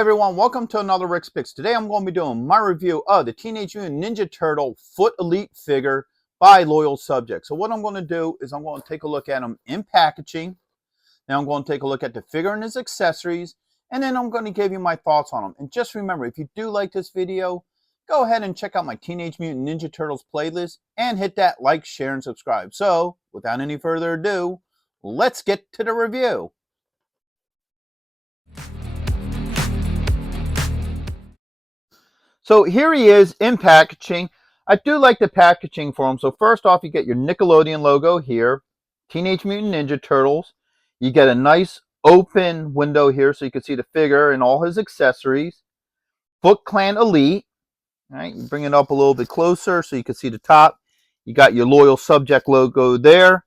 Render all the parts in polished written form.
everyone, welcome to another Rick's Picks. Today I'm going to be doing my review of the Teenage Mutant Ninja Turtle Foot Elite figure by Loyal Subject. So what I'm going to do is I'm going to take a look at them in packaging. Then I'm going to take a look at the figure and his accessories. And then I'm going to give you my thoughts on them. And just remember, if you do like this video, go ahead and check out my Teenage Mutant Ninja Turtles playlist and hit that like, share, and subscribe. So without any further ado, let's get to the review. So here he is in packaging. I do like the packaging for him. So first off, you get your Nickelodeon logo here, Teenage Mutant Ninja Turtles. You get a nice open window here so you can see the figure and all his accessories. Foot Clan Elite. All right, you bring it up a little bit closer so you can see the top. You got your Loyal Subject logo there.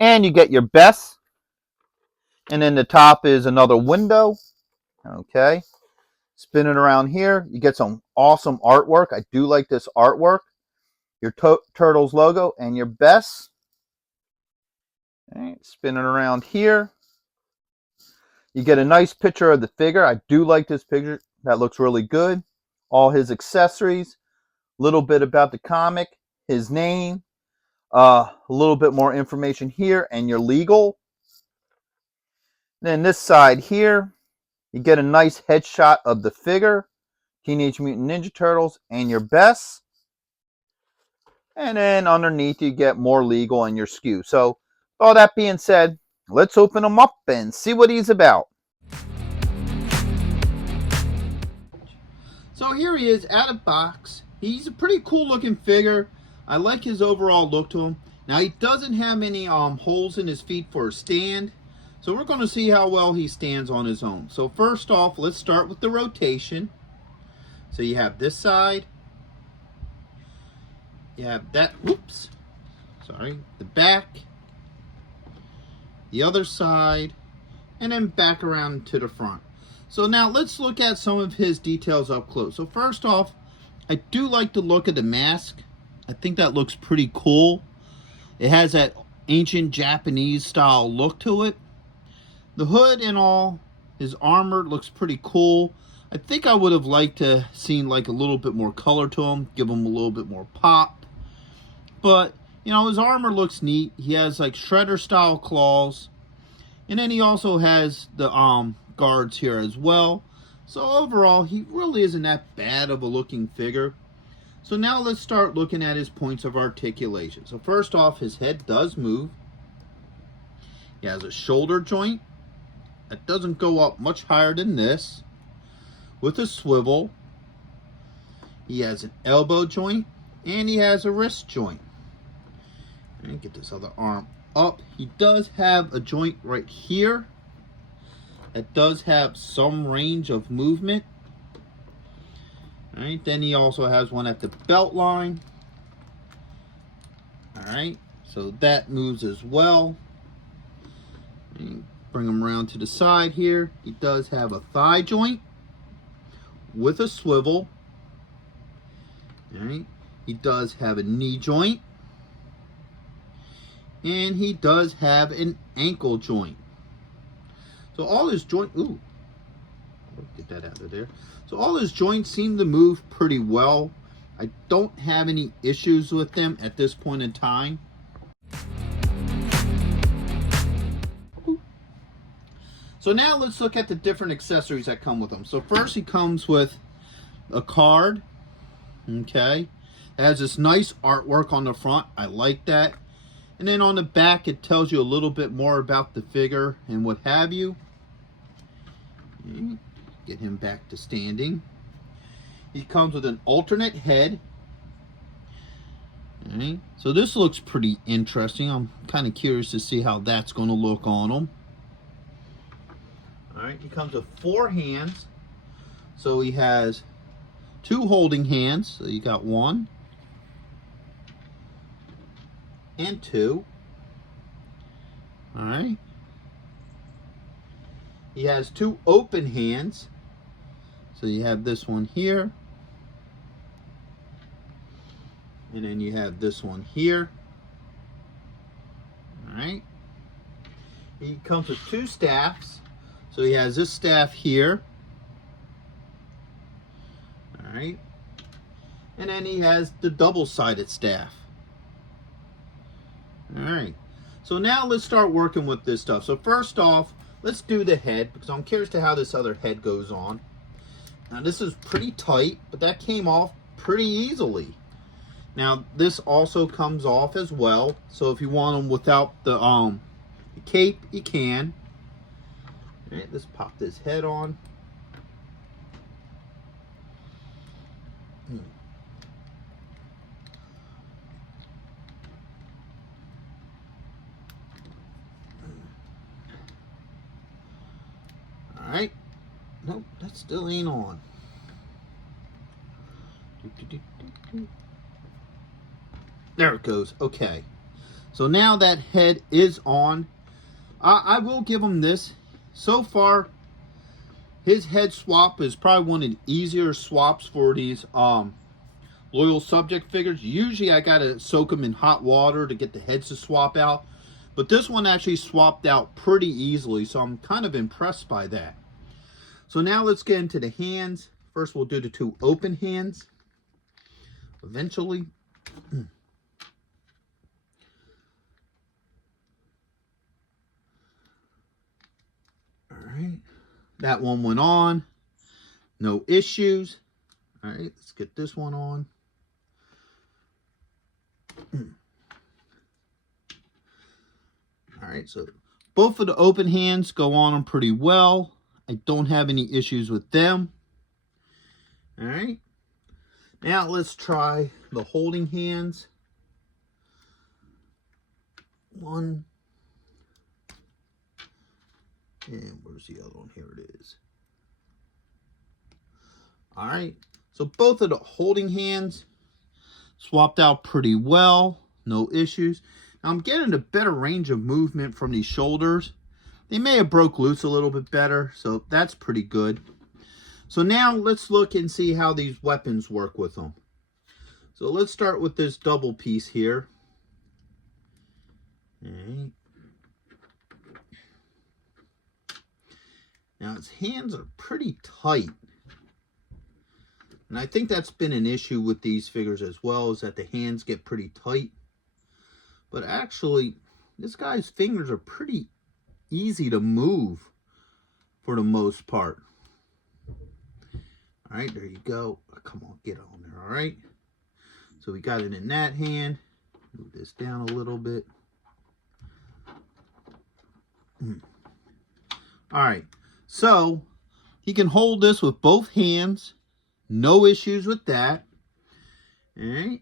And you get your best. And then the top is another window. Okay. Spin it around here, you get some awesome artwork. I do like this artwork. Your Turtles logo and your best. All right, spin it around here. You get a nice picture of the figure. I do like this picture. That looks really good. All his accessories. A little bit about the comic. His name. A little bit more information here. And your legal. Then this side here. You get a nice headshot of the figure, Teenage Mutant Ninja Turtles, and your best. And then underneath you get more legal and your SKU. So, all that being said, let's open him up and see what he's about. So here he is out of box. He's a pretty cool looking figure. I like his overall look to him. Now he doesn't have any holes in his feet for a stand. So we're going to see how well he stands on his own. So first off, let's start with the rotation. So you have this side. You have that, whoops, sorry, the back, the other side, and then back around to the front. So now let's look at some of his details up close. So first off, I do like the look of the mask. I think that looks pretty cool. It has that ancient Japanese style look to it. The hood and all, his armor looks pretty cool. I think I would have liked to seen like a little bit more color to him, give him a little bit more pop. But, you know, his armor looks neat. He has like Shredder style claws. And then he also has the guards here as well. So overall, he really isn't that bad of a looking figure. So now let's start looking at his points of articulation. So first off, his head does move. He has a shoulder joint. It doesn't go up much higher than this. With a swivel. He has an elbow joint. And he has a wrist joint. Let me get this other arm up. He does have a joint right here. That does have some range of movement. Alright, then he also has one at the belt line. Alright, so that moves as well. Bring him around to the side here. He does have a thigh joint with a swivel. All right. He does have a knee joint. And he does have an ankle joint. So all his joints, get that out of there. So all his joints seem to move pretty well. I don't have any issues with them at this point in time. So now let's look at the different accessories that come with them. So first he comes with a card. Okay. It has this nice artwork on the front. I like that. And then on the back it tells you a little bit more about the figure and what have you. Get him back to standing. He comes with an alternate head. Okay. So this looks pretty interesting. I'm kind of curious to see how that's going to look on him. Alright, he comes with 4 hands. So he has 2 holding hands. So you got 1 and 2. Alright. He has 2 open hands. So you have this one here. And then you have this one here. Alright. He comes with 2 staffs. So he has this staff here. Alright. And then he has the double-sided staff. Alright. So now let's start working with this stuff. So first off, let's do the head, because I'm curious to how this other head goes on. Now this is pretty tight, but that came off pretty easily. Now this also comes off as well. So if you want them without the cape, you can. Alright, let's pop this head on. Alright. Nope, that still ain't on. There it goes. Okay. So now that head is on. I will give him this. So far, his head swap is probably one of the easier swaps for these loyal subject figures. Usually I gotta soak them in hot water to get the heads to swap out. But this one actually swapped out pretty easily, so I'm kind of impressed by that. So now let's get into the hands. First we'll do the two open hands. Eventually. Alright. That one went on. No issues. Alright, let's get this one on. Alright, so both of the open hands go on them pretty well. I don't have any issues with them. Alright. Now let's try the holding hands. One. And where's the other one? Here it is. Alright. So both of the holding hands swapped out pretty well. No issues. Now I'm getting a better range of movement from these shoulders. They may have broke loose a little bit better, so that's pretty good. So now let's look and see how these weapons work with them. So let's start with this double piece here. Alright. Now his hands are pretty tight. And I think that's been an issue with these figures as well, is that the hands get pretty tight. But actually, this guy's fingers are pretty easy to move for the most part. All right, there you go. Come on, get on there, all right? So we got it in that hand. Move this down a little bit. All right, so he can hold this with both hands. No issues with that. All right.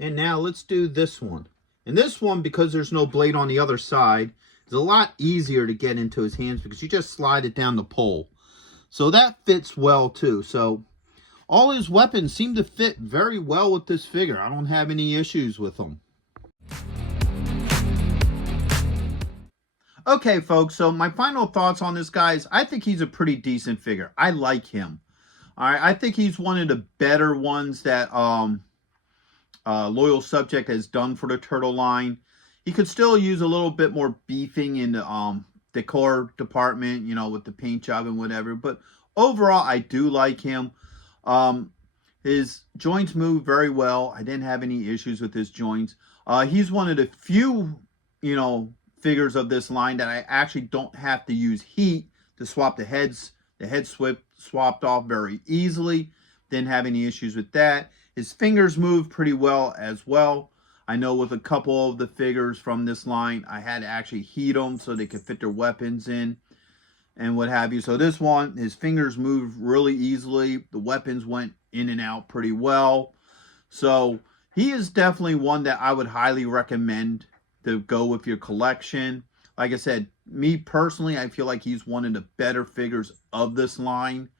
And now let's do this one. And this one, because there's no blade on the other side, is a lot easier to get into his hands because you just slide it down the pole. So that fits well too. So all his weapons seem to fit very well with this figure. I don't have any issues with them. Okay, folks, so my final thoughts on this guy is I think he's a pretty decent figure. I like him. All right, I think he's one of the better ones that Loyal Subject has done for the Turtle line. He could still use a little bit more beefing in the decor department, you know, with the paint job and whatever. But overall, I do like him. His joints move very well. I didn't have any issues with his joints. He's one of the few, you know, figures of this line that I actually don't have to use heat to swap the heads. The head swapped off very easily. Didn't have any issues with that. His fingers move pretty well as well. I know with a couple of the figures from this line, I had to actually heat them so they could fit their weapons in and what have you. So this one, his fingers move really easily. The weapons went in and out pretty well. So he is definitely one that I would highly recommend to go with your collection. Like I said, me personally, I feel like he's one of the better figures of this line,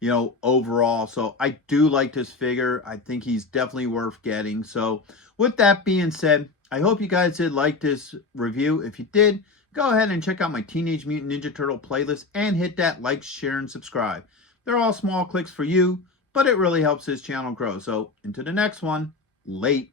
you know, overall. So I do like this figure. I think he's definitely worth getting. So with that being said, I hope you guys did like this review. If you did, go ahead and check out my Teenage Mutant Ninja Turtle playlist and hit that like, share, and subscribe. They're all small clicks for you, but it really helps this channel grow. So until the next one, late.